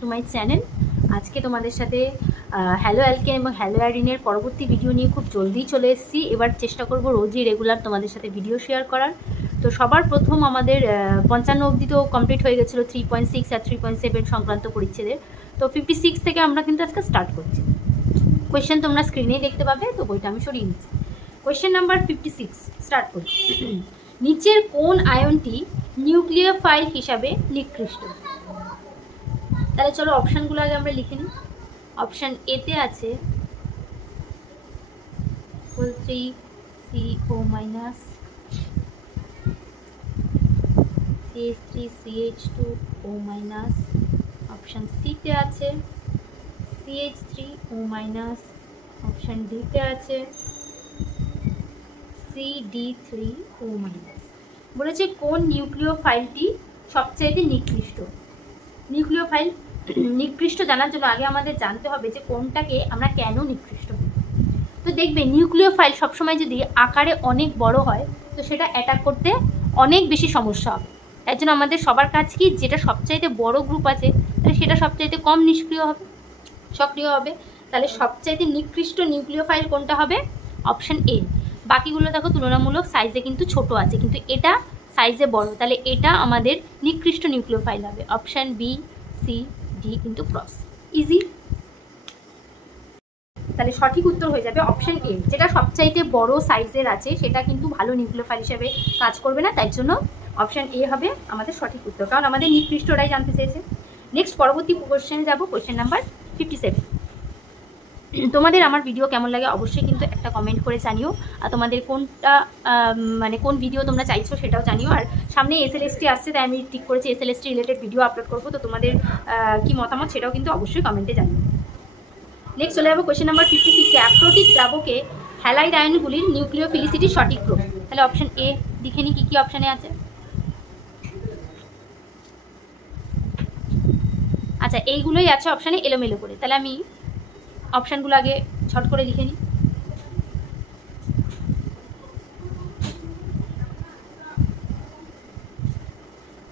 To my channel. আজকে তোমাদের সাথে হ্যালো অ্যালকেন এবং হ্যালো অ্যারিনের পরবর্তী ভিডিও নিয়ে খুব জলদি চলে এসেছি। এবার চেষ্টা করব রোজই রেগুলার তোমাদের সাথে ভিডিও শেয়ার করার। তো সবার প্রথম আমাদের 55 অবধি তো কমপ্লিট হয়ে গেছিলো 3.6 আর 3.7 সংক্রান্ত পরিচ্ছেদের। তো 56 থেকে আমরা কিন্তু আজকে স্টার্ট করছি। কোয়েশ্চেন তোমরা স্ক্রিনেই দেখতে পাবে, তো বইটা আমি সরিয়ে নিচ্ছি। কোয়েশ্চেন নাম্বার 56 স্টার্ট করছি। নিচের কোন আয়নটি নিউক্লিওফাইল হিসাবে নিকৃষ্ট? তাহলে চলো অপশানগুলো আগে আমরা লিখে নিই। অপশান এতে আছে CO minus, CH3CH2O minus. Option সিতে আছে CH3O মাইনাস। অপশান ডিতে আছে CD3O মাইনাস। বলেছে কোন নিউক্লিওফাইলটি সবচাইতে নিকৃষ্ট। নিউক্লিওফাইল নিকৃষ্ট জানার জন্য আগে আমাদের জানতে হবে যে কোনটাকে আমরা কেন নিকৃষ্ট বলি। তো দেখবে নিউক্লিওফাইল সবসময় যদি আকারে অনেক বড় হয় তো সেটা অ্যাটাক করতে অনেক বেশি সমস্যা হবে। তার জন্য আমাদের সবার কাছে কি, যেটা সবচাইতে বড় গ্রুপ আছে তাহলে সেটা সবচাইতে কম সক্রিয় হবে। তাহলে সবচাইতে নিকৃষ্ট নিউক্লিওফাইল কোনটা হবে? Option A. বাকিগুলো দেখো তুলনামূলক সাইজে কিন্তু ছোট আছে, কিন্তু এটা সাইজে বড়, তাহলে এটা আমাদের নিকৃষ্ট নিউক্লিওফাইল হবে। অপশান বি, সি, ডি কিন্তু ক্রস। ইজি। তাহলে সঠিক উত্তর হয়ে যাবে অপশান এ। যেটা সবচাইতে বড় সাইজের আছে সেটা কিন্তু ভালো নিউক্লিওফাইল হিসেবে কাজ করবে না, তাই জন্য অপশান এ হবে আমাদের সঠিক উত্তর, কারণ আমাদের নিকৃষ্টরাই জানতে চেয়েছে। নেক্সট পরবর্তী কোয়েশ্চেনে যাব, কোয়েশ্চেন নাম্বার 57। তোমাদের আমার ভিডিও কেমন লাগে অবশ্যই কিন্তু একটা কমেন্ট করে জানিও, আর তোমাদের কোনটা মানে কোন ভিডিও তোমরা চাইছো সেটাও জানিও। আর সামনে SLST আসছে, তাই আমি ঠিক করেছি SLST রিলেটেড ভিডিও আপলোড করবো, তো তোমাদের কি মতামত সেটাও কিন্তু অবশ্যই কমেন্টে জানিও। নেক্সট চলে যাবো কোয়েশ্চেন নাম্বার 56। অ্যাপ্রোটিক দ্রাবকে হ্যালাইড আয়নগুলির নিউক্লিওফিলিসিটি সঠিক ক্রম। তাহলে অপশান এ দেখে নিই কী অপশানে আছে। আচ্ছা, এইগুলোই আছে অপশানে এলোমেলো করে, তাহলে আমি অপশানগুলো আগে ছট করে লিখে নিই।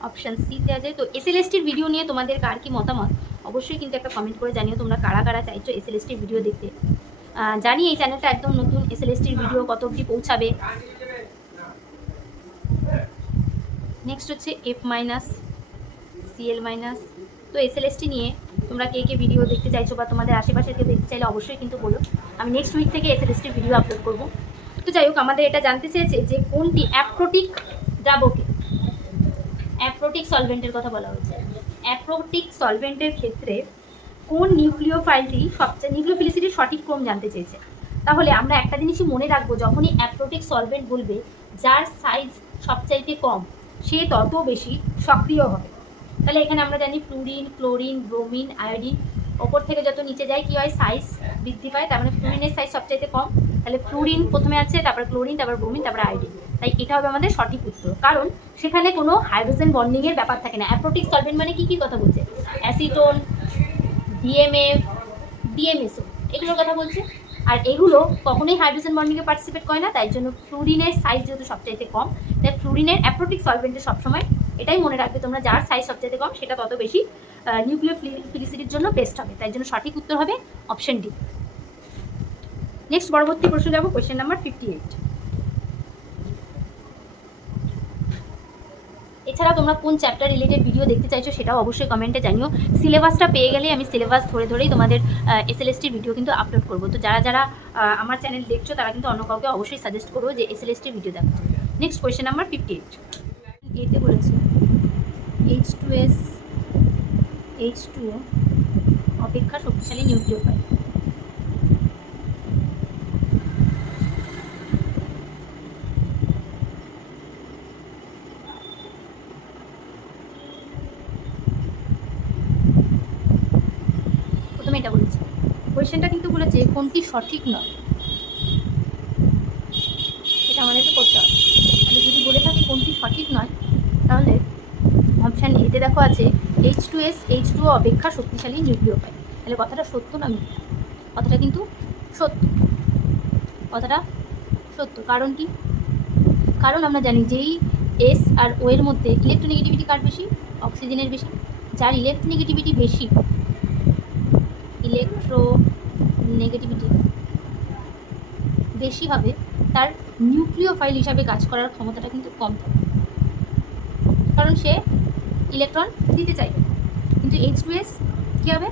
অপশান সিতে আছে। তো SLSTর ভিডিও নিয়ে তোমাদের কার কি মতামত অবশ্যই কিন্তু একটা কমেন্ট করে জানিও, তোমরা কারা কারা চাইছো SLSTর ভিডিও দেখতে। জানি এই চ্যানেলটা একদম নতুন, SLSTর ভিডিও কত অবধি পৌঁছাবে। নেক্সট হচ্ছে F মাইনাস, CL মাইনাস। তো SLST নিয়ে তোমরা কে কে ভিডিও দেখতে চাইছো বা তোমাদের আশেপাশে কেউ দেখতে চাইলে অবশ্যই কিন্তু বলো, আমি নেক্সট উইক থেকে SLSTর ভিডিও আপলোড করব। তো যাই হোক, আমাদের এটা জানতে চেয়েছে যে কোনটি অ্যাপ্রোটিক দ্রাবকে, অ্যাপ্রোটিক সলভেন্টের কথা বলা হয়েছে। অ্যাপ্রোটিক সলভেন্টের ক্ষেত্রে কোন নিউক্লিওফাইলটি সবচেয়ে নিউক্লিওফিলিসিটির সঠিক ক্রম জানতে চেয়েছে। তাহলে আমরা একটা জিনিসই মনে রাখবো, যখনই অ্যাপ্রোটিক সলভেন্ট বলবে যার সাইজ সবচাইতে কম সে তত বেশি সক্রিয় হবে। তাহলে এখানে আমরা জানি ফ্লুরিন, ক্লোরিন, ব্রোমিন, আয়োডিন, ওপর থেকে যত নিচে যায় কী হয়, সাইজ বৃদ্ধি পায়। তার মানে ফ্লুরিনের সাইজ সবচাইতে কম, তাহলে ফ্লুরিন প্রথমে আছে, তারপর ক্লোরিন, তারপর ব্রোমিন, তারপর আয়োডিন। তাই এটা হবে আমাদের সঠিক উত্তর, কারণ সেখানে কোনো হাইড্রোজেন বন্ডিংয়ের ব্যাপার থাকে না। অ্যাপ্রোটিক সলভেন্ট মানে কী কথা বলছে? অ্যাসিটোন, DMF, DMSO এগুলোর কথা বলছে। আর এগুলো কখনোই হাইড্রোজেন বন্ডিংয়ে পার্টিসিপেট করে না, তাই জন্য ফ্লুরিনের সাইজ যেহেতু সবচাইতে কম, তাই ফ্লুরিনের অ্যাপ্রোটিক সলভেন্টে সবসময় এটাই মনে রাখবে তোমরা, যার সাইজ সবচাইতে কম সেটা তত বেশি নিউক্লিওফিলিসিটির জন্য বেস্ট হবে। তাই জন্য সঠিক উত্তর হবে অপশন ডি। নেক্সট পরবর্তী প্রশ্ন যাবো, কোয়েশ্চেন নাম্বার 58। এছাড়া তোমরা কোন চ্যাপ্টার রিলেটেড ভিডিও দেখতে চাইছো সেটাও অবশ্যই কমেন্টে জানিও। সিলেবাসটা পেয়ে গেলে আমি সিলেবাস ধরেই তোমাদের SLSTর ভিডিও কিন্তু আপলোড করবো। তো যারা যারা আমার চ্যানেল দেখছো তারা কিন্তু অন্য কাউকে অবশ্যই সাজেস্ট করবো যে SLSTর ভিডিও দেখো। Next question number 58। এতে বলেছে H2S H2O অপেক্ষা শক্তিশালী নিউক্লিওফাইল। প্রথমে এটা বলেছে, কোয়েশ্চেনটা কিন্তু বলেছে কোনটি সঠিক নয়, এটা আমাদেরকে করতে হবে। তাহলে যদি বলে থাকে কোনটি সঠিক নয়, তাহলে অপশান এতে দেখো আছে H2S H2O অপেক্ষা শক্তিশালী নিউক্লিওফাইল। তাহলে কথাটা সত্য না মিথ্যা? কথাটা কিন্তু সত্য, কথাটা সত্য। কারণ কি? কারণ আমরা জানি যেই S আর O এর মধ্যে ইলেকট্রোনেগেটিভিটি কার বেশি? অক্সিজেনের বেশি। যার ইলেকট্রোনেগেটিভিটি বেশি, ইলেকট্রোনেগেটিভিটি বেশি হবে, তার নিউক্লিওফাইল হিসাবে কাজ করার ক্ষমতাটা কিন্তু কম থাকে, কারণ সে ইলেকট্রন দিতে চাইবে। কিন্তু H2S কী হবে,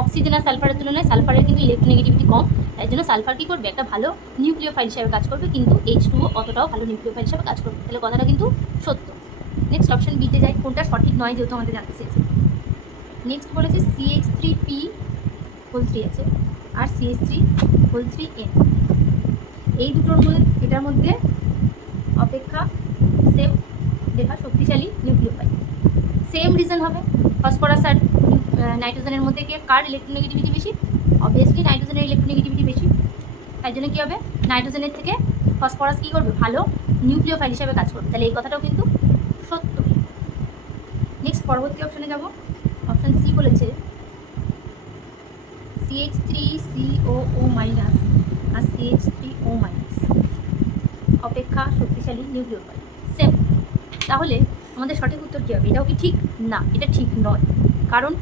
অক্সিজেন আর সালফারের তুলনায় সালফারের কিন্তু ইলেকট্রোনেগেটিভিটি কম, তাই জন্য সালফার কী করবে, একটা ভালো নিউক্লিওফাইল হিসাবে কাজ করবে, কিন্তু H2O অতটাও ভালো নিউক্লিওফাইল হিসাবে কাজ করবে। তাহলে কথাটা কিন্তু সত্য। নেক্সট অপশন বিতে যাই, কোনটা সঠিক নয় যেহেতু আমাদের জানতে চেয়েছে। নেক্সট বলেছে CH3P3 আছে আর CH3N, এই দুটোর মধ্যে এটার মধ্যে অপেক্ষা সেম দেখা শক্তিশালী নিউক্লিওফাইল। সেম রিজন হবে, ফসফরাস আর নাইট্রোজেনের মধ্যে কার ইলেকট্রোনেগেটিভিটি বেশি, অবভিয়াসলি নাইট্রোজেনের ইলেকট্রোনেগেটিভিটি বেশি, তাই জন্য কী হবে, নাইট্রোজেনের থেকে ফসফরাস কী করবে, ভালো নিউক্লিওফাইল হিসাবে কাজ করবে। তাহলে এই কথাটাও কিন্তু সত্য। নেক্সট পরবর্তী অপশনে যাব, অপশন সি বলেছে CH3COO- আর CH3O- অপেক্ষা শক্তিশালী নিউক্লিওফাইল, সেম। তাহলে আমাদের সঠিক উত্তর কী হবে, এটাও কি ঠিক? না, এটা ঠিক নয়, কারণ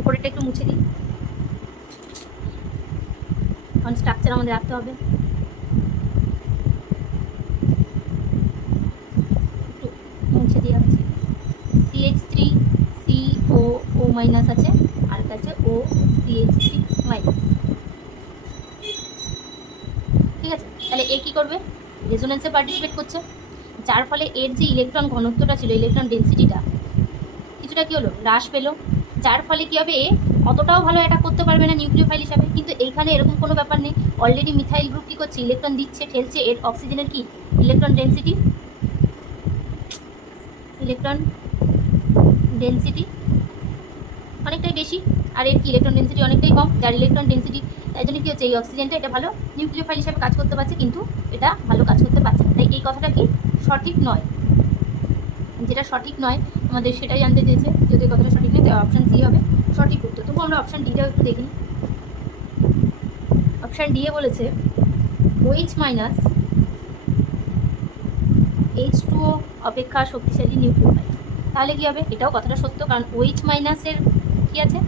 উপরেরটা একটু মুছে দিই, কারণ স্ট্রাকচার আমাদের রাখতে হবে। একটু মুছে দিয়ে আসছি। CH3COO- আছে আর একটা আছে OCH3-। ঠিক আছে, তাহলে এ কী করবে, রেজোনেন্সে পার্টিসিপেট করছে, যার ফলে এর যে ইলেকট্রন ঘনত্বটা ছিল, ইলেকট্রন ডেন্সিটিটা কিছুটা কী হলো, হ্রাস পেলো, যার ফলে কী হবে, এ অতটাও ভালো অ্যাটাক করতে পারবে না নিউক্লিওফাইল হিসাবে। কিন্তু এইখানে এরকম কোনো ব্যাপার নেই, অলরেডি মিথাইল গ্রুপ কী করছে, ইলেকট্রন দিচ্ছে, ঠেলছে, এর অক্সিজেনের কি ইলেকট্রন ডেন্সিটি অনেকটাই বেশি, আর এর কি ইলেকট্রন ডেন্সিটি অনেকটাই কম, যার ইলেকট্রন ডেন্সিটি, তাই জন্য কী হচ্ছে, এই অক্সিজেনটা এটা ভালো নিউক্লিওফাইল হিসাবে কাজ করতে পারছে, কিন্তু এটা ভালো কাজ করতে পারছে না। তাই এই কথাটা কি সঠিক নয়, যেটা সঠিক নয় আমাদের সেটাই জানতে চেয়েছে। যদি কথাটা সঠিক নয়, তাই অপশান সি হবে সঠিক উত্তর। তবু আমরা অপশান ডিটাও একটু দেখি। অপশান ডি এ বলেছে OH- H2O অপেক্ষা শক্তিশালী নিউক্লিওফাইল। তাহলে কী হবে, এটাও কথাটা সত্য, কারণ OH- এর কী আছে,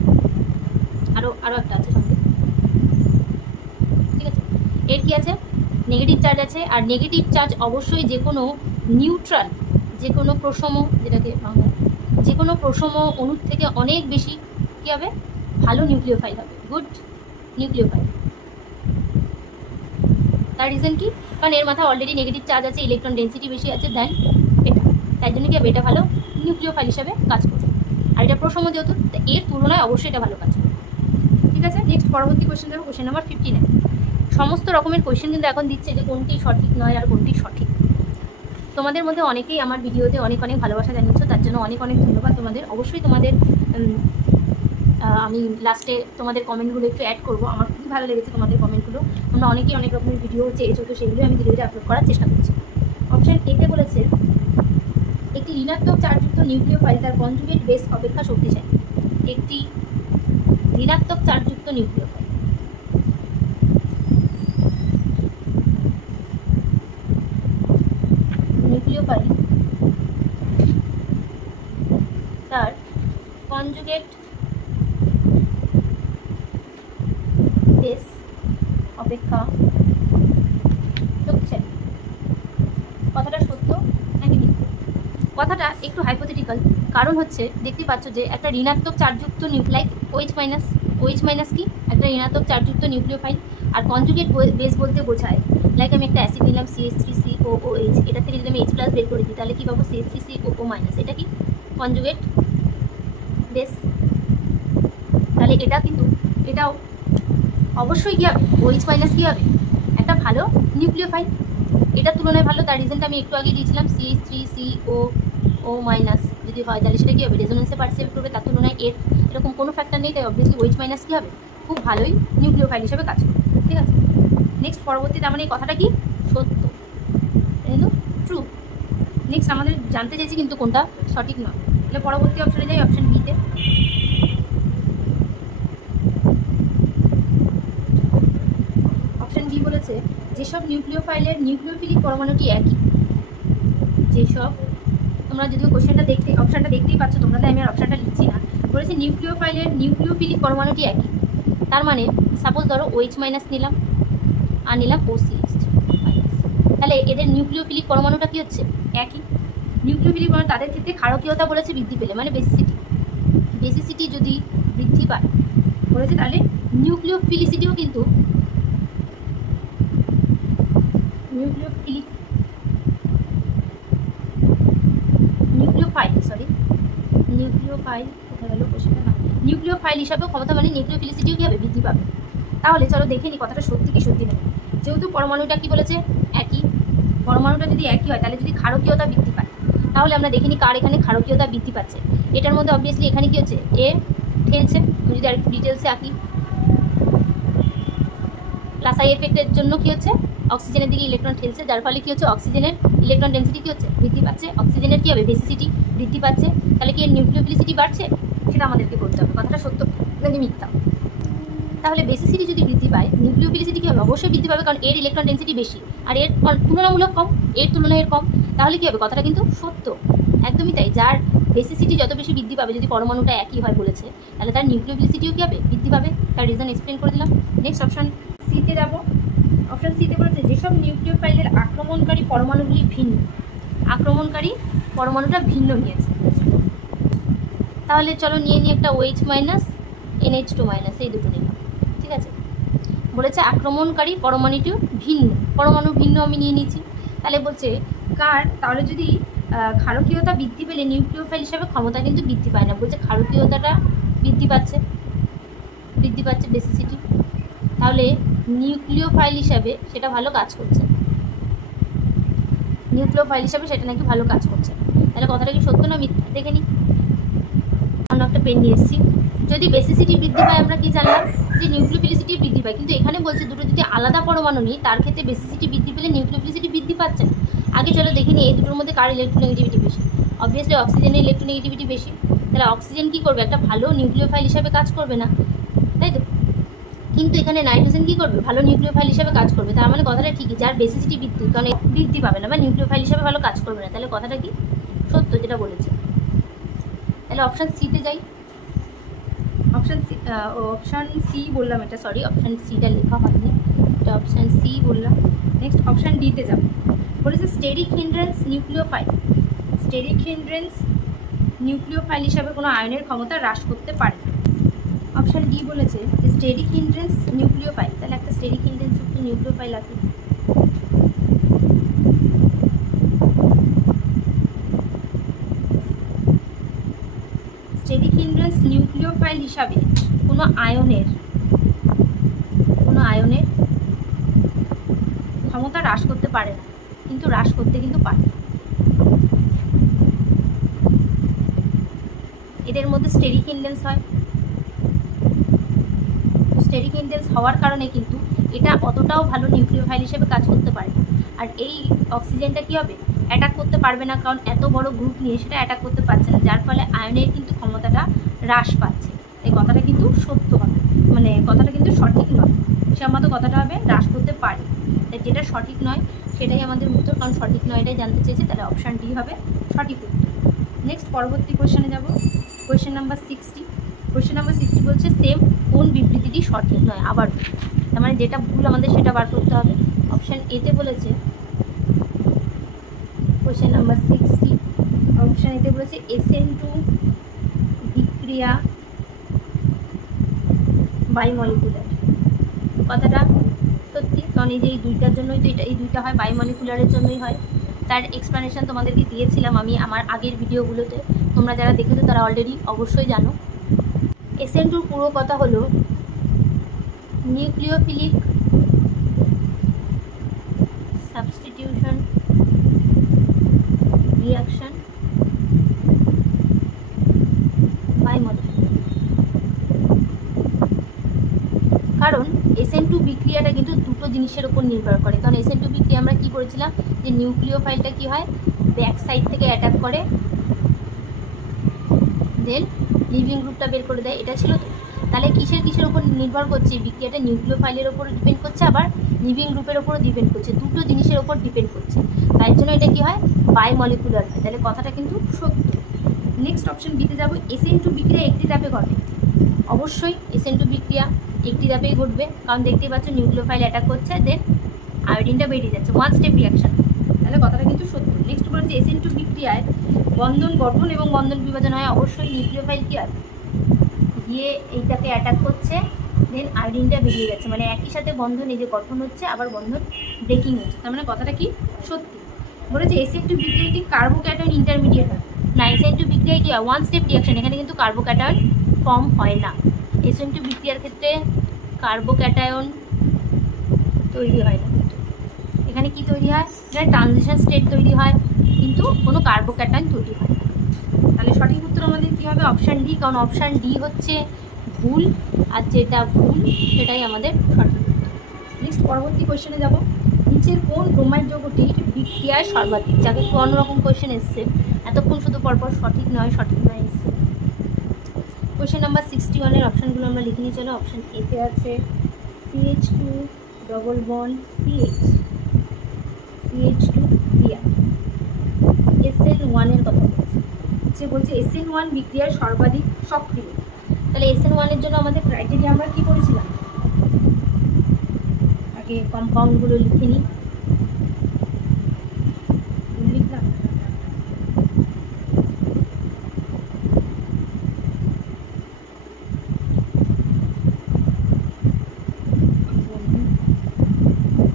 আরও একটা আছে সঙ্গে, ঠিক আছে, এর কী আছে, নেগেটিভ চার্জ আছে, আর নেগেটিভ চার্জ অবশ্যই যে কোনো নিউট্রাল, যে কোনো প্রশম, যেটাকে বাংলা যে কোনো প্রশম অণুর থেকে অনেক বেশি কী হবে, ভালো নিউক্লিওফাইল হবে, গুড নিউক্লিওফাইল। তার রিজন কি, কারণ এর মাথায় অলরেডি নেগেটিভ চার্জ আছে, ইলেকট্রন ডেন্সিটি বেশি আছে দেন এটা, তাই জন্য কি হবে, এটা ভালো নিউক্লিওফাইল হিসাবে কাজ করবে। আর এটা প্রশম যেহেতু, এর তুলনায় অবশ্যই এটা ভালো কাজ করবে। ঠিক আছে, নেক্সট পরবর্তী কোয়েশ্চেন যাবো, কোয়েশ্চেন নাম্বার 59। সমস্ত রকমের কোয়েশ্চেন কিন্তু এখন দিচ্ছে যে কোনটি সঠিক নয় আর কোনটি সঠিক। তোমাদের মধ্যে অনেকেই আমার ভিডিওতে অনেক ভালোবাসা জানিয়েছো, তার জন্য অনেক ধন্যবাদ তোমাদের। অবশ্যই তোমাদের আমি লাস্টে তোমাদের কমেন্টগুলো একটু অ্যাড করবো, আমার খুবই ভালো লেগেছে তোমাদের কমেন্টগুলো। তোমরা অনেকেই অনেক রকমের ভিডিও চেয়েছো, তো সেগুলো আমি ধীরে ধীরে আপলোড করার চেষ্টা করছি। অপশান এতে বলেছে একটি ঋণাত্মক চার্জযুক্ত নিউক্লিওফাইল তার কনজুগেট বেস অপেক্ষা শক্তিশালী। একটি ঋণাত্মক চার্জযুক্ত নিউক্লিওফাইল তার কনজুগেট বেস অপেক্ষা শক্তিশালী। কথাটা সত্য নাকি মিথ্যে? কথাটা একটু হাইপোথেটিক্যাল, কারণ হচ্ছে দেখতে পাচ্ছ যে একটা ঋণাত্মক চার্জযুক্ত লাইক OH- কি একটা ঋণাত্মক চার্জযুক্ত নিউক্লিওফাইল, আর কনজুগেট বেস বলতে বোঝায় লাইক আমি একটা অ্যাসিড নিলাম CH3COOH, এটা থেকে যদি আমি H+ বের করে দিই তাহলে কী পাবো, CH3COO-, এটা কি কনজুগেট বেস। তাহলে এটা কিন্তু এটাও অবশ্যই কী হবে, OH- কী হবে, একটা ভালো নিউক্লিওফাইল, এটার তুলনায় ভালো। তার রিজনটা আমি একটু আগে দিয়েছিলাম, CH3COO- যদি হয় তাহলে সেটা কী হবে, রেজোনেন্সে পার্টিসিপেট করবে, তার তুলনায় এর এরকম কোনো ফ্যাক্টর নেই, তাই অবভিয়াসলি OH- কী হবে, খুব ভালোই নিউক্লিওফাইল হিসেবে কাজ করবে। ঠিক আছে, নেক্সট পরবর্তীতে আমার এই কথাটা কি সত্য, কিন্তু ট্রু। নেক্সট আমাদের জানতে চাইছি কিন্তু কোনটা সঠিক নয়। তাহলে পরবর্তী অপশনে যাই, অপশন বিতে। অপশন বি বলেছে যেসব নিউক্লিওফাইলের নিউক্লিওফিলিক পরমাণুটি একই, যেসব তোমরা যদিও কোশ্চেনটা অপশানটা দেখতেই পাচ্ছ তোমরা, তাই আমি আর অপশানটা লিখছি না। বলেছে নিউক্লিওফাইলের নিউক্লিওফিলিক পরমাণুটি একই। তার মানে সাপোজ ধরো OH মাইনাস নিলাম আর নিলাম OCH মাইনাস, তাহলে এদের নিউক্লিওফিলিক পরমাণুটা কী হচ্ছে? একই। নিউক্লিওফিলিক পরমাণু তাদের ক্ষেত্রে ক্ষারকীয়তা বলেছে বৃদ্ধি পেলে, মানে বেসিসিটি যদি বৃদ্ধি পায় বলেছে, তাহলে নিউক্লিওফিলিসিটিও কিন্তু নিউক্লিওফাইল হিসাবেও ক্ষমতা, মানে নিউক্লিওফিলিসিটিও কী হবে? বৃদ্ধি পাবে। তাহলে চলো দেখে নিই কথাটা সত্যি কি সত্যি নয়। যেহেতু পরমাণুটা কি বলেছে? একই। পরমাণুটা যদি একই হয়, তাহলে যদি ক্ষারকীয়তা বৃদ্ধি পায়, তাহলে আমরা দেখে নিই কার এখানে ক্ষারকীয়তা বৃদ্ধি পাচ্ছে। এটার মধ্যে অবভিয়াসলি এখানে কি হচ্ছে? এ ঠেলছে। আমি যদি আরেকটু ডিটেলসে আঁকি, প্লাস আই এফেক্টের জন্য কি হচ্ছে? অক্সিজেনের দিকে ইলেকট্রন ঠেলছে, যার ফলে কি হচ্ছে? অক্সিজেনের ইলেকট্রন ডেন্সিটি কি হচ্ছে? বৃদ্ধি পাচ্ছে। অক্সিজেনের কি হবে? বেসিসিটি বৃদ্ধি পাচ্ছে। তাহলে কি এর নিউক্লিওফিলিসিটি বাড়ছে? সেটা আমাদেরকে বলতে হবে কথাটা সত্য নাকি মিথ্যা। তাহলে বেসিসিটি যদি বৃদ্ধি পায়, নিউক্লিওফিলিসিটি কি হবে? অবশ্যই বৃদ্ধি পাবে, কারণ এর ইলেকট্রন ডেন্সিটি বেশি আর এর তুলনামূলক কম, এর তুলনায় এর কম। তাহলে কি হবে? কথাটা কিন্তু সত্য, একদমই তাই। যার বেসিসিটি যত বেশি বৃদ্ধি পাবে, যদি পরমাণুটা একই হয় বলেছে, তাহলে তার নিউক্লিওফিলিসিটিও কি হবে? বৃদ্ধি পাবে। তার রিজন এক্সপ্লেন করে দিলাম। নেক্সট অপশন সিতে যাব। অপশন সিতে বলেছে যেসব নিউক্লিওফাইলের আক্রমণকারী পরমাণুগুলি ভিন্ন, আক্রমণকারী পরমাণুটা ভিন্ন নিয়েছে। তাহলে চলো নিয়ে নিই একটা OH মাইনাস NH2 মাইনাস, এই দুটো নিলাম, ঠিক আছে। বলেছে আক্রমণকারী পরমাণুটি পরমাণু ভিন্ন আমি নিয়ে নিচ্ছি। তাহলে বলছে কার, তাহলে যদি ক্ষারকীয়তা বৃদ্ধি পেলে নিউক্লিওফাইল হিসাবে ক্ষমতা কিন্তু বৃদ্ধি পায় না। বলছে ক্ষারকীয়তাটা বৃদ্ধি পাচ্ছে বেসিসিটি, তাহলে নিউক্লিওফাইল হিসাবে সেটা ভালো কাজ করছে, সেটা নাকি ভালো কাজ করছে। তাহলে কথাটা কি সত্য না মিথ্যা? দেখে নিই। অন্য একটা পেন নিয়ে এসেছি। যদি বেসিসিটি বৃদ্ধি পায়, আমরা কি জানলাম? যে নিউক্লিওফিলিসিটি বৃদ্ধি পায়, কিন্তু এখানে বলছে দুটো যদি আলাদা পরমাণু নিই, তার ক্ষেত্রে বেসিসিটি বৃদ্ধি পেলে নিউক্লিওফিলিসিটি বৃদ্ধি পাচ্ছে না। আগে চলো দেখে নিই এই দুটোর মধ্যে কার ইলেকট্রোনেগেটিভিটি বেশি। অবভিয়াসলি অক্সিজেনের ইলেকট্রোনেগেটিভিটি বেশি। তাহলে অক্সিজেন কী করবে? একটা ভালো নিউক্লিওফাইল হিসাবে কাজ করবে না, তাই তো? কিন্তু এখানে নাইট্রোজেন কী করবে? ভালো নিউক্লিওফাইল হিসাবে কাজ করবে। তার মানে কথাটা ঠিকই, যার বেসিসিটি বৃদ্ধি পাবে না বা নিউক্লিওফাইল হিসাবে ভালো কাজ করবে না। তাহলে কথাটা কি সত্য যেটা বলেছে। তাহলে অপশান সিতে যাই। অপশান সি বললাম, এটা সরি অপশান সিটা লেখা হয়নি, এটা অপশান সি বললাম। নেক্সট অপশান ডিতে যাব। বলেছে স্টেরিক হিন্ড্রেন্স নিউক্লিওফাইল হিসাবে কোনো আয়নের ক্ষমতা হ্রাস করতে পারে না। অপশান ডি বলেছে যে স্টেরিক হিন্ড্রেন্স নিউক্লিওফাইল, তাহলে একটা স্টেরিক হিন্ড্রেন্স যুক্ত নিউক্লিওফাইল আছে। স্টেরিক হিন্ড্রেন্স নিউক্লিওফাইল হিসাবে কোনো আয়নের ক্ষমতা হ্রাস করতে পারে না, কিন্তু হ্রাস করতে কিন্তু পারে। এদের মধ্যে স্টেরিক হিন্ড্রেন্স হয়, স্টেরিক হিন্ড্রেন্স হওয়ার কারণে কিন্তু এটা অতটাও ভালো নিউক্লিওফাইল হিসেবে কাজ করতে পারে না। আর এই অক্সিজেনটা কী হবে? অ্যাটাক করতে পারবে না, কারণ এত বড় গ্রুপ নিয়ে সেটা অ্যাটাক করতে পারছে না, যার ফলে আয়নের কিন্তু ক্ষমতাটা হ্রাস পাচ্ছে। এই কথাটা কিন্তু সত্য হবে, মানে কথাটা কিন্তু সঠিক নয়। সে মতো কথাটা হবে হ্রাস করতে পারে, তাই যেটা সঠিক নয় সেটাই আমাদের উত্তর, কারণ সঠিক নয় এটাই জানতে চেয়েছে। তাহলে অপশান ডি হবে সঠিক উত্তর। নেক্সট পরবর্তী কোয়েশ্চেনে যাব। Question number 60। কোয়েশ্চেন নাম্বার 60 বলছে সেম কোন বিবৃতিটি সঠিক নয়। আবার তার মানে যেটা ভুল আমাদের সেটা বার করতে হবে। অপশান এতে বলেছে, কোয়েশ্চেন নাম্বার 60 অপশান এতে বলেছে SN2 বিক্রিয়া বাইমলিকুলার। কথাটা সত্যি, কারণ এই যে এই দুইটার জন্যই তো এই দুইটা হয়, বাইমলিকুলারের জন্যই হয়। তার এক্সপ্লেনেশন তোমাদেরকে দিয়েছিলাম আমি আমার আগের ভিডিওগুলোতে, তোমরা যারা দেখেছো তারা অলরেডি অবশ্যই জানো। SN2 পুরো কথা হলো নিউক্লিওফিলিক সাবস্টিটিউশন রিয়াকশন বাইমলিকুলার। কারণ SN2 বিক্রিয়াটা কিন্তু দুটো জিনিসের উপর নির্ভর করে। কারণ SN2 বিক্রিয়া আমরা কি করেছিলাম, যে নিউক্লিওফাইলটা কি হয়, ব্যাক সাইড থেকে অ্যাটাক করে, দেন লিভিং গ্রুপটা বের করে দেয়। এটা ছিল তো। তাহলে কিসের ওপর নির্ভর করছে? বিক্রিয়াটা নিউক্লিওফাইলের ওপর ডিপেন্ড করছে, আবার লিভিং গ্রুপের ওপরও ডিপেন্ড করছে, দুটো জিনিসের ওপর ডিপেন্ড করছে। তাই জন্য এটা কি হয়? বায়োমলিকুলার হয়। তাহলে কথাটা কিন্তু সত্য। নেক্সট অপশন বিতে যাবো। SN2 বিক্রিয়া একটি ধাপে ঘটে। অবশ্যই SN2 বিক্রিয়া একটি ধাপেই ঘটবে, কারণ দেখতেই পাচ্ছ নিউক্লিওফাইল অ্যাটাক করছে, দেন আয়োডিনটা বেরিয়ে যাচ্ছে, ওয়ান স্টেপ রিয়াকশন। তাহলে কথাটা কিন্তু সত্য। নেক্সট বলছে SN2 বিক্রিয়ায় বন্ধন গঠন এবং বন্ধন বিভাজন হয়। অবশ্যই নিউক্লিওফাইল কি আর গিয়ে এইটাকে অ্যাটাক করছে, দেন আয়োডিনটা বেরিয়ে যাচ্ছে, মানে একই সাথে বন্ধন এই যে গঠন হচ্ছে, আবার বন্ধন ব্রেকিং হচ্ছে। তার মানে কথাটা কি সত্যি। বলেছে SN2 বিক্রিয়াটি কার্বোক্যাটায়ন ইন্টারমিডিয়েট হয় না। SN2 বিক্রিয়ায় কি হয়? ওয়ান স্টেপ রিয়াকশন, এখানে কিন্তু কার্বোক্যাটায়ন ফর্ম হয় না। SN2 বিক্রিয়ার ক্ষেত্রে কার্বোক্যাটায়ন তৈরি হয় না। এখানে কি তৈরি হয়? এখানে ট্রানজিশন স্টেট তৈরি হয়, কিন্তু কোনো কার্বোক্যাটায়ন তৈরি হয় না। তাহলে সঠিক উত্তর আমাদের কী হবে? অপশান ডি, কারণ অপশান ডি হচ্ছে ভুল, আর যেটা ভুল সেটাই আমাদের সঠিক উত্তর। নেক্সট পরবর্তী কোয়েশ্চেনে যাব। নিচের কোন ব্রোমাইড যৌগটির বিক্রিয়ায় সর্বাধিক? যাকে একটু অন্যরকম কোয়েশ্চেন এসছে, এতক্ষণ শুধু পরপর সঠিক নয় এসছে। কোয়েশ্চেন নাম্বার 61-এর অপশানগুলো আমরা লিখে নিয়ে চলো। অপশান এতে আছে CH2 double bond CH, CH2 Br। SN1 এর কথা বলছে SN1 বিক্রিয়ার সর্বাধিক সক্রিয়। তাহলে SN1 এর জন্য আমাদের ক্রাইটেরিয়া আমরা কি করেছিলাম? আগে কম্পাউন্ডগুলো লিখে নিই। লিখলাম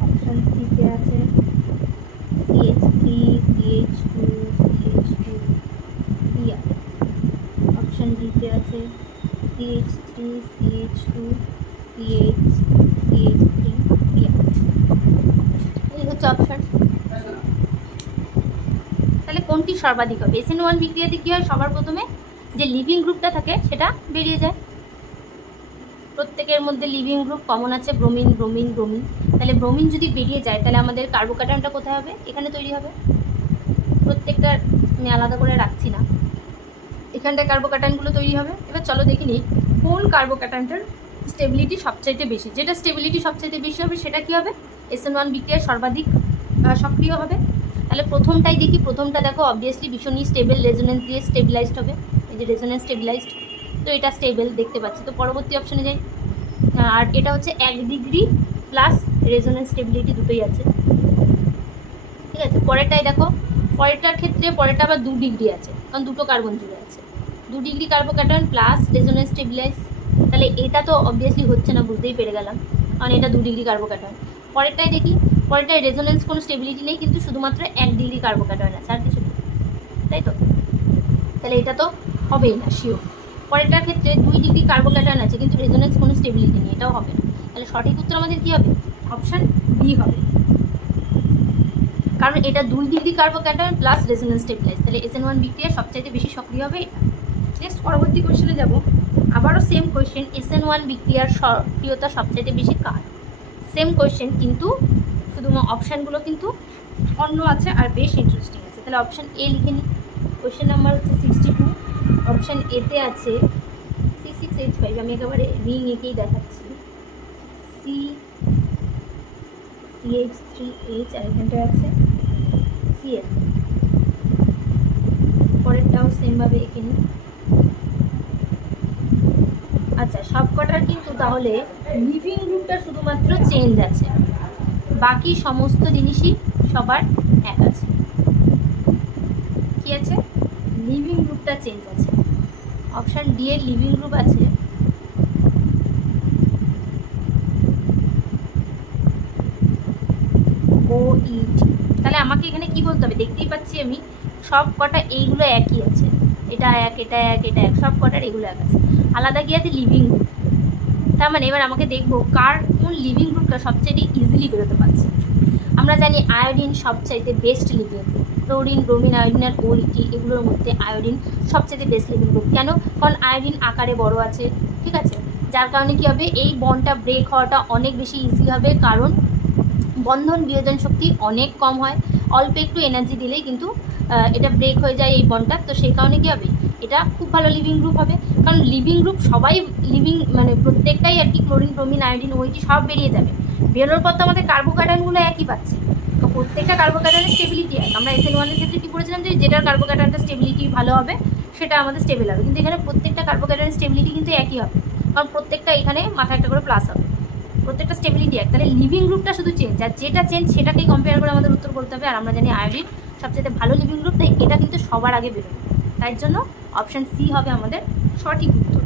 অপশন সিতে আছে CH3 CH2 CH2 Br। Option ডিতে আছে CH3 CH2 CH CH3 Br। এই হচ্ছে অপশন। তাহলে কোনটি সর্বাধিক হবে? SN1 বিক্রিয়াতে কী হয়? সবার প্রথমে যে লিভিং গ্রুপটা থাকে সেটা বেরিয়ে যায়। প্রত্যেকের মধ্যে লিভিং গ্রুপ কমন আছে, ব্রোমিন ব্রোমিন ব্রোমিন। তাহলে ব্রোমিন যদি বেরিয়ে যায়, তাহলে আমাদের কার্বোক্যাটায়নটা কোথায় হবে? এখানে তৈরি হবে। প্রত্যেকটা আমি আলাদা করে রাখছি না, এখানটায় কার্বোক্যাটায়নগুলো তৈরি হবে। এবার চলো দেখি নিই কোন কার্বোক্যাটায়নটার স্টেবিলিটি সবচাইতে বেশি। যেটা স্টেবিলিটি সবচাইতে বেশি হবে সেটা কী হবে? SN1 বিক্রিয়ায় সর্বাধিক সক্রিয় হবে। তাহলে প্রথমটাই দেখি। প্রথমটা দেখো অবভিয়াসলি ভীষণই স্টেবল, রেজোনেন্স দিয়ে স্টেবিলাইজড হবে। এই যে রেজোনেন্স স্টেবিলাইজড, তো এটা স্টেবল দেখতে পাচ্ছি। তো পরবর্তী অপশানে যাই। আর এটা হচ্ছে 1 ডিগ্রি প্লাস রেজোনেন্স স্টেবিলিটি দুটোই আছে, ঠিক আছে। পরেরটাই দেখো, পরেরটার ক্ষেত্রে পরেরটা আবার 2 ডিগ্রি আছে, কারণ দুটো কার্বন জুড়ে আছে। 2 degree carbocation plus resonance stabilize. তাহলে এটা তো অবভিয়াসলি হচ্ছে না, বুঝতেই পেরে গেলাম, কারণ এটা 2 ডিগ্রি কার্বোক্যাটায়ন। পরেরটাই দেখি, পরেরটায় রেজোনেন্স কোনো স্টেবিলিটি নেই, কিন্তু শুধুমাত্র 1 ডিগ্রি কার্বোক্যাটায়ন আছে, আর কিছু নেই, তাই তো। তাহলে এটা তো হবেই না, শিওর। পরেরটার ক্ষেত্রে 2 ডিগ্রি কার্বোক্যাটায়ন আছে, কিন্তু রেজোনেন্স কোনো স্টেবিলিটি নেই, এটাও হবে না। তাহলে সঠিক উত্তর আমাদের কী হবে? অপশান বি হবে, কারণ এটা 2 degree carbocation plus resonance stabilize. তাহলে SN1 বিক্রিয়া সবচাইতে বেশি সক্রিয় হবে এটা। নেক্সট পরবর্তী কোয়েশ্চেনে যাব। আবারও সেম কোয়েশ্চেন, SN1 বিক্রিয়ার সক্রিয়তা সবচাইতে বেশি কার? সেম কোয়েশ্চেন, কিন্তু শুধু অপশানগুলো কিন্তু অন্য আছে আর বেশ ইন্টারেস্টিং আছে। তাহলে অপশান এ লিখে নিই। কোয়েশ্চেন নাম্বার হচ্ছে 62। অপশান এতে আছে C6H5। আমি একেবারে রিং এঁকেই দেখাচ্ছি। CH3H, আর এখানটায় আছে Cl। পরেরটাও সেমভাবে এঁকে নিই। আচ্ছা, সব কটার কিন্তু তাহলে লিভিং গ্রুপটা শুধুমাত্র চেঞ্জ আছে, বাকি সমস্ত জিনিসই সবার এক আছে। কি আছে? লিভিং গ্রুপটা চেঞ্জ আছে। অপশান ডি এর লিভিং গ্রুপ আছে OET। তাহলে আমাকে এখানে কি বলতে হবে? দেখতেই পাচ্ছি আমি সব কটা এইগুলো একই আছে, এটা এক, এটা এক, এটা এক, সব কটার এগুলো এক আছে। আলাদা কি আছে? Living group. তার মানে এবার আমাকে দেখবো কার কোন লিভিং গ্রুপটা সবচাইতে ইজিলি বেরোতে পারছে। আমরা জানি আয়োডিন সবচাইতে best leaving group. Chlorine, bromine, iodine আর OET এগুলোর মধ্যে আয়োডিন সবচাইতে বেস্ট লিভিং গ্রুপ। কেন? কারণ আয়োডিন আকারে বড় আছে, ঠিক আছে, যার কারণে কী হবে? এই বন্ডটা ব্রেক হওয়াটা অনেক বেশি ইজি হবে, কারণ বন্ধন বিয়োজন শক্তি অনেক কম হয়। অল্প একটু এনার্জি দিলেই কিন্তু এটা ব্রেক হয়ে যায় এই বন্ডটা। তো সেই কারণে কী হবে? এটা খুব ভালো লিভিং গ্রুপ হবে। কারণ লিভিং গ্রুপ সবাই লিভিং মানে প্রত্যেকটাই আর কি, ক্লোরিন, ব্রোমিন, আয়োডিন, ওইটি সব বেরিয়ে যাবে। বেরোর পর তো আমাদের কার্বোক্যাটায়নগুলো একই পাচ্ছি, তো প্রত্যেকটা কার্বোক্যাটায়নের স্টেবিলিটি এক। আমরা SN1 এর ক্ষেত্রে কী করেছিলাম যে যেটার কার্বোক্যাটায়নটা স্টেবিলিটি ভালো হবে সেটা আমাদের স্টেবল হবে, কিন্তু এখানে প্রত্যেকটা কার্বোক্যাটায়নের স্টেবিলিটি কিন্তু একই হবে, কারণ প্রত্যেকটা এখানে মাথায় একটা করে প্লাস হবে, প্রত্যেকটা স্টেবিলিটি এক। তাহলে লিভিং গ্রুপটা শুধু চেঞ্জ, আর যেটা চেঞ্জ সেটাকেই কম্পেয়ার করে আমাদের উত্তর বলতে হবে। আর আমরা জানি আয়োডিন সবচেয়ে ভালো লিভিং গ্রুপ, তাই এটা কিন্তু সবার আগে বেরোবে, তাই জন্য অপশান সি হবে আমাদের সঠিক উত্তর।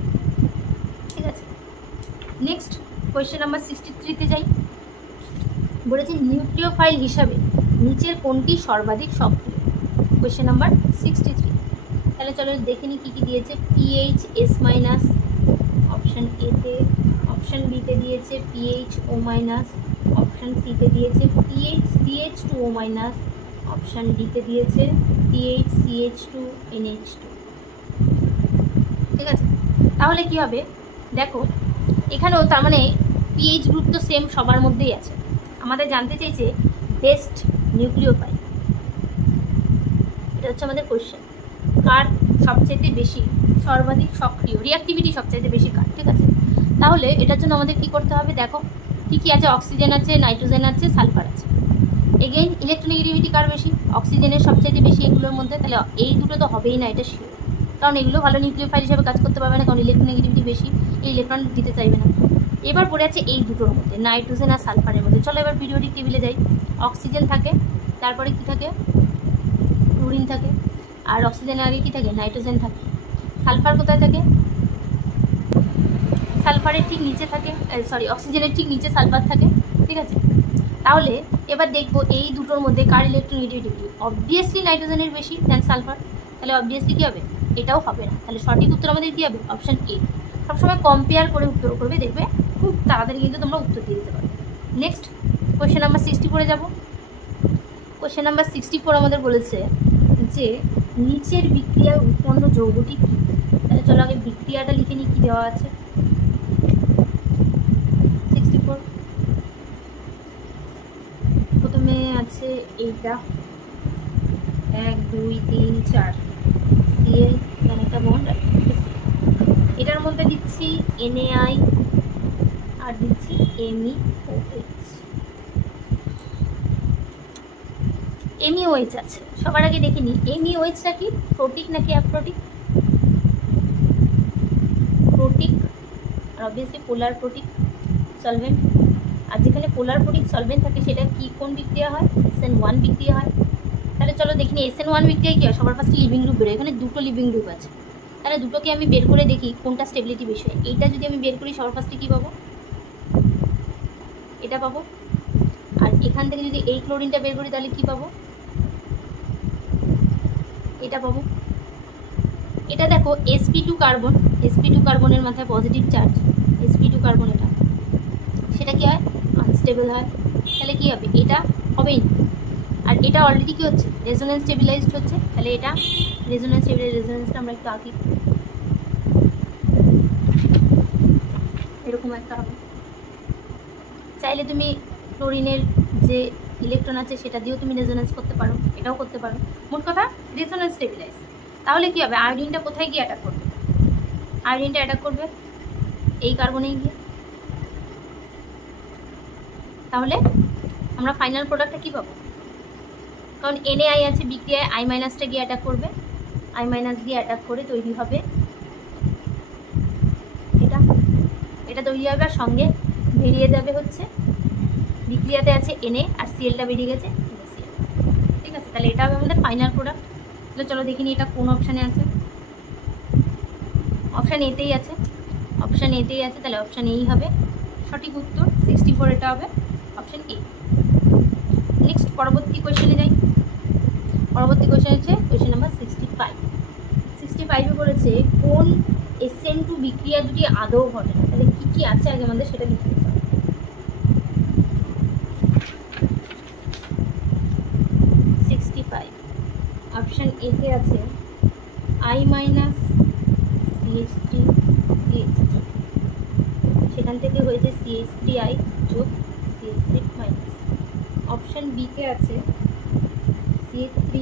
ঠিক আছে, নেক্সট কোয়েশ্চেন নাম্বার 63-তে যাই। বলেছি নিউক্লিওফাইল হিসাবে নিচের কোনটি সর্বাধিক সক্রিয়। Question number 63। তাহলে চলো দেখে নিই কী কী দিয়েছে। PHS- অপশান এতে, অপশান বিতে দিয়েছে PHO-, অপশান সিতে দিয়েছে PHCH2O-, অপশান ডিতে দিয়েছে PHCH2NH2। ঠিক আছে, তাহলে কি হবে দেখো, এখানেও তার মানে পিএইচ গ্রুপ তো সেম সবার মধ্যেই আছে। আমাদের জানতে চাইছে বেস্ট নিউক্লিওফাইল, এটা হচ্ছে আমাদের কোয়েশ্চেন, কার সবচাইতে বেশি সর্বাধিক সক্রিয়, রিঅ্যাক্টিভিটি সবচাইতে বেশি কার। ঠিক আছে, তাহলে এটার জন্য আমাদের কি করতে হবে, দেখো কী কী আছে, অক্সিজেন আছে, নাইট্রোজেন আছে, সালফার আছে। এগেইন ইলেকট্রোনেগেটিভিটি কার বেশি, অক্সিজেনের সবচাইতে বেশি এগুলোর মধ্যে, তাহলে এই দুটো তো হবেই না, এটা শিওর, কারণ এগুলো ভালো নিউক্লিওফাইল হিসেবে কাজ করতে পারবে না, কারণ ইলেকট্রোনেগেটিভিটি বেশি, এই ইলেকট্রন দিতে চাইবে না। এবার পড়ে আছে এই দুটোর মধ্যে, নাইট্রোজেন আর সালফারের মধ্যে। চলো এবার পিরিয়ডিক টেবিলে যাই। অক্সিজেন থাকে, তারপরে কি থাকে, ক্লোরিন থাকে, আর অক্সিজেনের আগে কি থাকে, নাইট্রোজেন থাকে। সালফার কোথায় থাকে, সালফারের ঠিক নিচে থাকে, সরি অক্সিজেনের ঠিক নিচে সালফার থাকে। ঠিক আছে, তাহলে এবার দেখবো এই দুটোর মধ্যে কার ইলেকট্রোনেগেটিভিটি, অবভিয়াসলি নাইট্রোজেনের বেশি দেন সালফার, তাহলে অবভিয়াসলি কী হবে, এটাও হবে না। তাহলে সঠিক উত্তর আমাদের কী হবে, অপশান এ। সবসময় কম্পেয়ার করে উত্তর করবে, দেখবে খুব তাড়াতাড়ি কিন্তু তোমরা উত্তর দিয়ে দিতে পারবে। নেক্সট কোয়েশ্চেন নাম্বার 64 যাব। কোয়েশ্চেন নাম্বার 64 আমাদের বলেছে যে নিচের বিক্রিয়ায় উৎপন্ন যৌগটি কী। তাহলে চলো আগে বিক্রিয়াটা লিখে নিই, কী দেওয়া আছে। 64 প্রথমে আছে এইটা 1 2 3 4 Cl, এখানে একটা বন্ড, এটার মধ্যে দিচ্ছি NaI আর দিচ্ছি MEOH। MEOH আছে, সবার আগে দেখে নিই MEOHটা কি, প্রোটিক নাকি অ্যাপ্রোটিক। প্রোটিক, আর অবভিয়াসলি পোলার প্রোটিক সলভেন্ট। আর যেখানে পোলার প্রোটিক সলভেন্ট থাকে সেটা কি, কোন বিক্রিয়া হয়, SN1 বিক্রিয়া হয়। তাহলে চলো দেখি নি SN1 বিক্রিয়ায় কী হয়, সবার ফার্স্টে লিভিং গ্রুপ বেরোয়, এখানে দুটো লিভিং গ্রুপ আছে, তাহলে দুটোকে আমি বের করে দেখি কোনটা স্টেবিলিটি বেশি হয়। এইটা যদি আমি বের করি সবার ফার্স্টে কী পাবো, এটা পাবো। আর এখান থেকে যদি এই ক্লোরিনটা বের করি তাহলে কী পাবো, এটা পাবো। এটা দেখো sp2 কার্বন, sp2 কার্বনের মাথায় পজিটিভ চার্জ, sp2 কার্বন, এটা সেটা কি হয়, আনস্টেবল হয়, তাহলে কি হবে, এটা হবেই না। আর এটা অলরেডি কি হচ্ছে, রেজোনেন্স স্টেবিলাইজড হচ্ছে, তাহলে এটা রেজোনেন্স স্টেবিলাইজ, রেজোনেন্সটা আমরা একটু আঁকি, এরকম একটা হবে। চাইলে তুমি ক্লোরিনের যে ইলেকট্রন আছে সেটা দিয়েও তুমি রেজোনেন্স করতে পারো, এটাও করতে পারো, মোট কথা রেজোনেন্স স্টেবিলাইজ। তাহলে কি হবে, আয়োডিনটা কোথায় গিয়ে অ্যাটাক করবে, আয়োডিনটা অ্যাটাক করবে এই কার্বনেই গিয়ে। তাহলে আমরা ফাইনাল প্রোডাক্টটা কী পাবো, কারণ NaI আছে, বিক্রিয়ায় I- গিয়ে অ্যাটাক করবে, I- দিয়ে অ্যাটাক করে তৈরি হবে এটা, এটা তৈরি হবে, আর সঙ্গে বেরিয়ে যাবে হচ্ছে, বিক্রিয়াতে আছে Na আর Clটা বেরিয়ে গেছে NaCl। ঠিক আছে, তাহলে এটা হবে আমাদের ফাইনাল প্রোডাক্ট। তাহলে চলো দেখিনি এটা কোন অপশানে আছে, অপশান এতেই আছে, অপশান এতেই আছে, তাহলে অপশান এই হবে সঠিক উত্তর। 64 এটা হবে অপশান এ। নেক্সট পরবর্তী কোয়েশ্চেনে যাই। পরবর্তী কোয়েশ্চেন হচ্ছে কোয়েশ্চেন নাম্বার 65। 65-এ বলেছে কোন SN2 বিক্রিয়া দুটি আদৌ ঘটে না। তাহলে কী কী আছে আগে আমাদের সেটা লিখে দিতে হবে। 65 অপশান এতে আছে I- CH3 CH3, সেখান থেকে হয়েছে CH3I যোগ CH3-। অপশান বিতে আছে CH3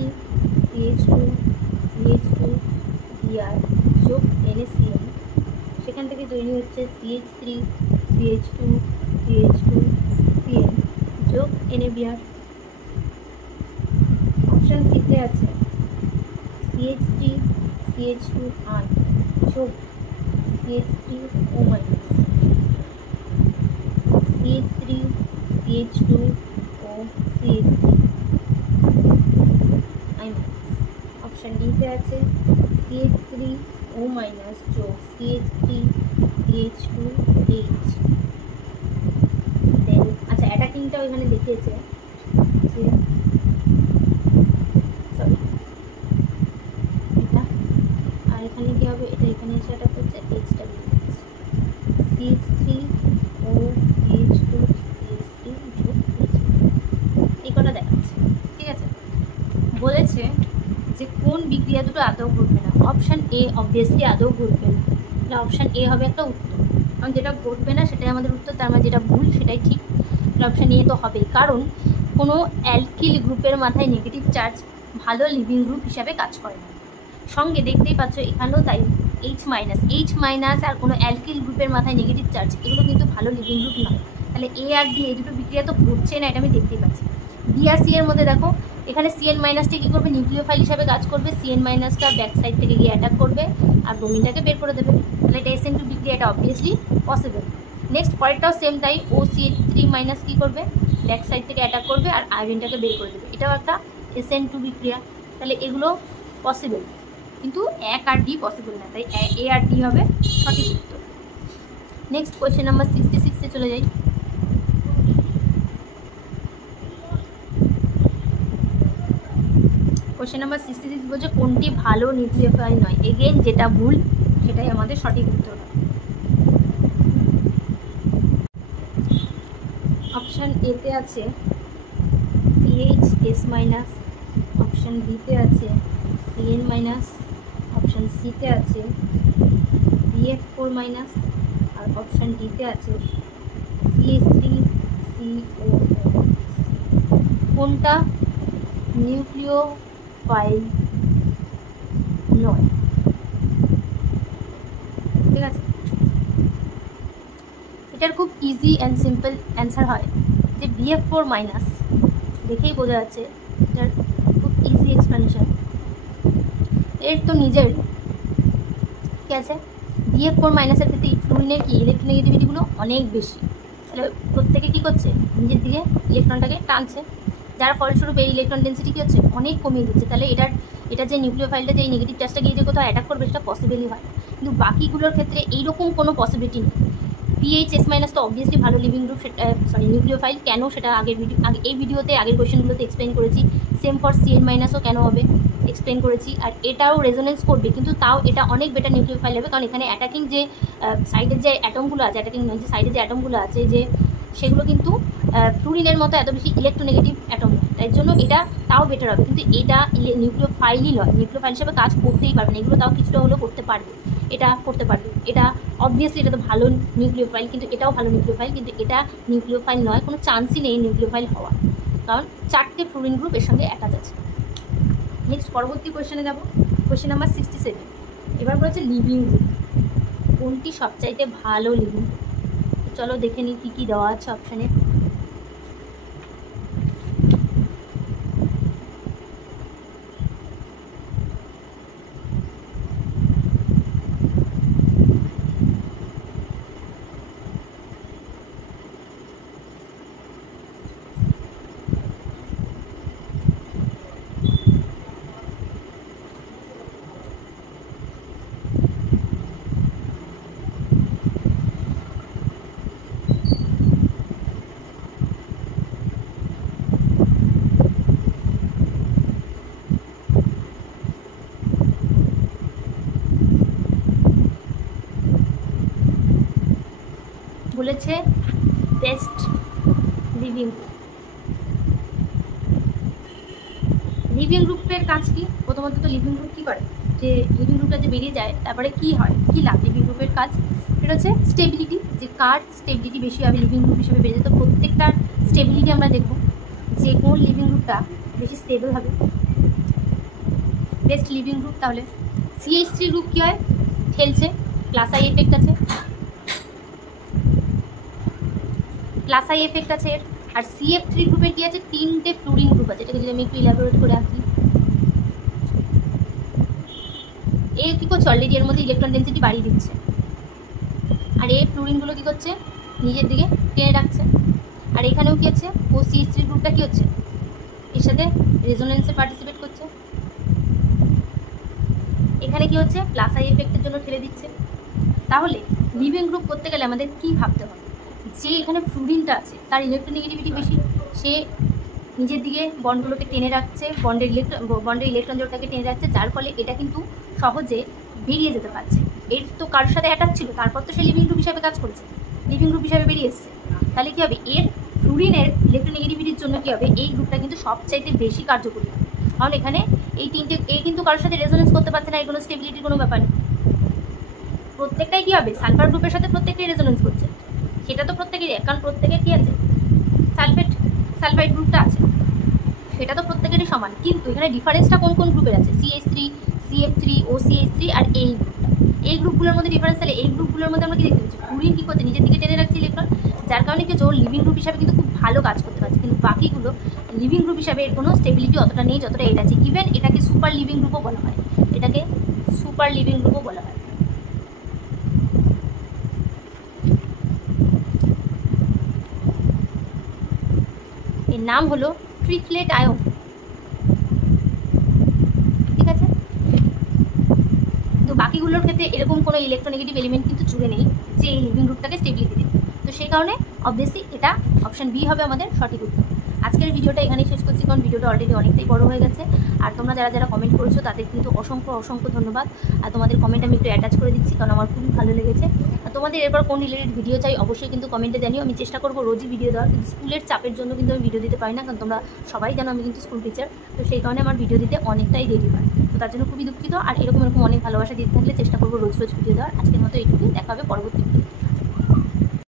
CH2 CH2 Br যোগ NaCl সেখান থেকে তৈরি হচ্ছে CH3 CH2 CH2 Cl যোগ NaBr। অপশন সিতে আছে CH3 CH2R যোগ CH3O minus CH3 CH2O CH3 minus. Option ডিতে আছে CH3O মাইনাস যোগ CH3 CH2H। দেন আচ্ছা অ্যাটাকিংটাও এখানে দেখিয়েছে যে সরি এটা, আর এখানে কি হবে, এটা এখানে এসে অ্যাটাক করছে এইচটা বেরিয়ে CH3O CH2 CH3 যোগ H। এই কটা দেখাচ্ছে, ঠিক আছে। বলেছে যে কোন বিক্রিয়া দুটো আদৌ ঘটবে না। অপশান এ অবভিয়াসলি আদৌ ঘটবে না, তাহলে অপশান এ হবে একটা উত্তর, কারণ যেটা ঘটবে না সেটাই আমাদের উত্তর, তার মানে যেটা ভুল সেটাই ঠিক। তাহলে অপশান এ তো হবেই, কারণ কোনো অ্যালকিল গ্রুপের মাথায় নেগেটিভ চার্জ ভালো লিভিং গ্রুপ হিসাবে কাজ করে না। সঙ্গে দেখতেই পাচ্ছ এখানেও তাই, H মাইনাস আর কোনো অ্যালকিল গ্রুপের মাথায় নেগেটিভ চার্জ, এগুলো কিন্তু ভালো লিভিং গ্রুপ নয়। তাহলে এ আর ডি এই দুটো বিক্রিয়া তো ঘটছে না, এটা আমি দেখতেই পাচ্ছি। বি আর সি এর মধ্যে দেখো এখানে CN মাইনাসটা কী করবে, নিউক্লিওফাইল হিসাবে কাজ করবে, CN মাইনাসটা ব্যাক সাইড থেকে গিয়ে অ্যাটাক করবে আর ব্রোমিনটাকে বের করে দেবে। তাহলে এটা SN2 বিক্রিয়া, এটা অবভিয়াসলি পসিবল। নেক্সট পরেরটাও সেম তাই, OCH3 মাইনাস কী করবে, ব্যাক সাইড থেকে অ্যাটাক করবে আর আয়োডিনটাকে বের করে দেবে, এটাও একটা SN2 বিক্রিয়া। তাহলে এগুলো পসিবল, কিন্তু এক আর ডি পসিবল না, তাই এ আর ডি হবে সঠিক উত্তর। নেক্সট কোয়েশ্চেন নাম্বার 66-এ চলে যাই। কোয়েশ্চেন নাম্বার 66 বলছে কোনটি ভালো নিউক্লিওফাইল নয়। এগেইন যেটা ভুল সেটাই আমাদের সঠিক উত্তর। অপশান এতে আছে PHS মাইনাস, অপশান বিতে আছে CN মাইনাস, অপশান সিতে আছে BF4 মাইনাস আর অপশান ডিতে আছে CH3CO। কোনটা নিউক্লিওফাইল নয়, ঠিক আছে। এটার খুব ইজি অ্যান্ড সিম্পল অ্যান্সার হয় যে BF4 মাইনাস, দেখেই বোঝা যাচ্ছে এটার খুব ইজি এক্সপ্লেনেশন। এর তো নিজের ঠিক আছে, BF4 মাইনাসের ক্ষেত্রে ফ্লুরিনের কি ইলেকট্রোনেগেটিভিটিগুলো অনেক বেশি, তাহলে প্রত্যেকে কী করছে, নিজের দিকে ইলেকট্রনটাকে টানছে, যার ফলস্বরূপ এই ইলেকট্রন ডেন্সিটি কী হচ্ছে, অনেক কমিয়ে দিচ্ছে। তাহলে এটা যে নিউক্লিওফাইলটা যে এই নেগেটিভ চার্জটা গিয়ে যে কোথাও অ্যাটাক করবে সেটা পসিবলই হয়, কিন্তু বাকিগুলোর ক্ষেত্রে এইরকম কোনো পসিবিলিটি নেই। PHS মাইনাস তো অবভিয়াসলি ভালো লিভিং গ্রুপ, সেটা নিউক্লিওফাইল কেন সেটা এই ভিডিওতে আগের কোয়েশ্চেনগুলোতে এক্সপ্লেন করেছি। সেম ফর CN মাইনাসও কেন হবে এক্সপ্লেন করেছি, আর এটাও রেজোনেন্স করবে, কিন্তু তাও এটা অনেক বেটার নিউক্লিওফাইল হবে, কারণ এখানে অ্যাটাকিং যে সাইডের যে অ্যাটমগুলো আছে, অ্যাটাকিং নয় যে সাইডের যে অ্যাটমগুলো আছে যে সেগুলো কিন্তু ফ্লুরিনের মতো এত বেশি ইলেকট্রোনেগেটিভ অ্যাটম নয়, তাই জন্য এটা তাও বেটার হবে। কিন্তু এটা নিউক্লিওফাইলই নয়, নিউক্লিওফাইল হিসেবে কাজ করতেই পারবে না, এগুলো তাও কিছুটা হলেও করতে পারবে, এটা করতে পারবে। এটা অবভিয়াসলি এটা তো ভালো নিউক্লিওফাইল, কিন্তু এটাও ভালো নিউক্লিওফাইল, কিন্তু এটা নিউক্লিওফাইল নয়, কোনো চান্সই নেই নিউক্লিওফাইল হওয়া, কারণ 4টে ফ্লুরিন গ্রুপ এর সঙ্গে অ্যাটাচ আছে। নেক্সট পরবর্তী কোয়েশ্চেনে যাব, কোয়েশ্চেন নাম্বার 67। এবার বলেছে লিভিং গ্রুপ, কোনটি সবচাইতে ভালো লিভিং গ্রুপ। চলো দেখে নিই কী কী দেওয়া আছে অপশানে। বলেছে বেস্ট লিভিং গ্রুপ। লিভিং গ্রুপের কাজ কি, প্রথমত তো লিভিং গ্রুপ কী করে, যে লিভিং গ্রুপটা যে বেরিয়ে যায় তারপরে কি হয়, কী লাভ লিভিং গ্রুপের কাজ, সেটা হচ্ছে স্টেবিলিটি, যে কার স্টেবিলিটি বেশি হবে লিভিং গ্রুপ হিসেবে বেরিয়ে যায়। তো প্রত্যেকটার স্টেবিলিটি আমরা দেখব যে কোন লিভিং গ্রুপটা বেশি স্টেবল হবে, বেস্ট লিভিং গ্রুপ। তাহলে CH3 গ্রুপ কী হয়, ঠেলছে, প্লাস আই এফেক্ট আছে, প্লাস আই এফেক্ট আছে এর। আর CF3 গ্রুপের কি আছে, 3টে ফ্লুরিন গ্রুপ আছে। এটাকে যদি আমি একটু ইলাবোরেট করে আঁকি, এ কি করছে অলরেডি এর মধ্যে ইলেকট্রন ডেন্সিটি বাড়িয়ে দিচ্ছে, আর এই ফ্লুরিনগুলো কি করছে নিজের দিকে টেনে রাখছে। আর এখানেও কি আছে, ও CH3 গ্রুপটা কি হচ্ছে এর সাথে রেজোনেন্সে পার্টিসিপেট করছে। এখানে কি হচ্ছে, প্লাস আই এফেক্টের জন্য ঠেলে দিচ্ছে। তাহলে লিভিং গ্রুপ করতে গেলে আমাদের কি ভাবতে হবে, যে এখানে ফ্লুরিনটা আছে তার ইলেকট্রোনেগেটিভিটি বেশি, সে নিজের দিকে বন্ডগুলোকে টেনে রাখছে, বন্ডের ইলেকট্রন জোড়টাকে টেনে রাখছে, যার ফলে এটা কিন্তু সহজে বেরিয়ে যেতে পারছে। এর তো কারোর সাথে অ্যাটাচ ছিল, তারপর তো সে লিভিং গ্রুপ হিসাবে কাজ করেছে, লিভিং গ্রুপ হিসাবে বেরিয়ে এসছে। তাহলে কী হবে, এর ফ্লুরিনের ইলেকট্রোনেগেটিভিটির জন্য কী হবে, এই গ্রুপটা কিন্তু সবচাইতে বেশি কার্যকরী হবে। কারণ এখানে এই তিনটে এ কিন্তু কারোর সাথে রেজোনেন্স করতে পারছে না, এর কোনো স্টেবিলিটির কোনো ব্যাপার নেই। প্রত্যেকটাই কী হবে, সালফার গ্রুপের সাথে প্রত্যেকটাই রেজোনেন্স করছে, সেটা তো প্রত্যেকেরই, কারণ প্রত্যেকের কী আছে, সালফাইড গ্রুপটা আছে, সেটা তো প্রত্যেকেরই সমান। কিন্তু এখানে ডিফারেন্সটা কোন কোন গ্রুপের আছে, CH3, CF3, OCH3 আর এই গ্রুপগুলোর মধ্যে ডিফারেন্স। তাহলে এই গ্রুপগুলোর মধ্যে আমরা কি দেখতে পাচ্ছি, ফ্লুরিন কী করছে নিজের দিকে টেনে রাখছে ইলেকট্রন, যার কারণে কি জোর লিভিং গ্রুপ হিসাবে কিন্তু খুব ভালো কাজ করতে পারছে। কিন্তু বাকিগুলো লিভিং গ্রুপ হিসাবে এর কোনো স্টেবিলিটি অতটা নেই যতটা এটা আছে। ইভেন এটাকে সুপার লিভিং গ্রুপও বলা হয়, এটাকে সুপার লিভিং গ্রুপও বলা হয়। এর নাম হলো ট্রিপলেট আয়ন, ঠিক আছে। তো বাকিগুলোর ক্ষেত্রে এরকম কোনো ইলেকট্রোনেগেটিভ এলিমেন্ট কিন্তু জুড়ে নেই যে এই লিভিং গ্রুপটাকে স্টেবিলিটি দেবে। তো সেই কারণে অবভিয়াসলি এটা অপশন বি হবে আমাদের সঠিক উত্তর। আজকের ভিডিওটা এখানেই শেষ করছি, কারণ ভিডিওটা অলরেডি অনেকটাই বড় হয়ে গেছে। আর তোমরা যারা যারা কমেন্ট করেছো তাদের কিন্তু অসংখ্য ধন্যবাদ। আর তোমাদের কমেন্ট আমি একটু অ্যাটাচ করে দিচ্ছি, কারণ আমার খুবই ভালো লেগেছে। আর তোমাদের এরপর কোন রিলেটেড ভিডিও চাই অবশ্যই কিন্তু কমেন্টে জানিও। আমি চেষ্টা করবো রোজই ভিডিও দেওয়ার, কিন্তু স্কুলের চাপের জন্য কিন্তু আমি ভিডিও দিতে পারি না, কারণ তোমরা সবাই জানো আমি কিন্তু স্কুল টিচার। তো সেই কারণে আমার ভিডিও দিতে অনেকটাই দেরি হয়, তো তার জন্য খুবই দুঃখিত। আর এরকম অনেক ভালোবাসা দিতে থাকলে চেষ্টা করবো রোজ ভিডিও দেওয়ার। আজকের মতো এইটুকুই, দেখা হবে পরবর্তী ভিডিও।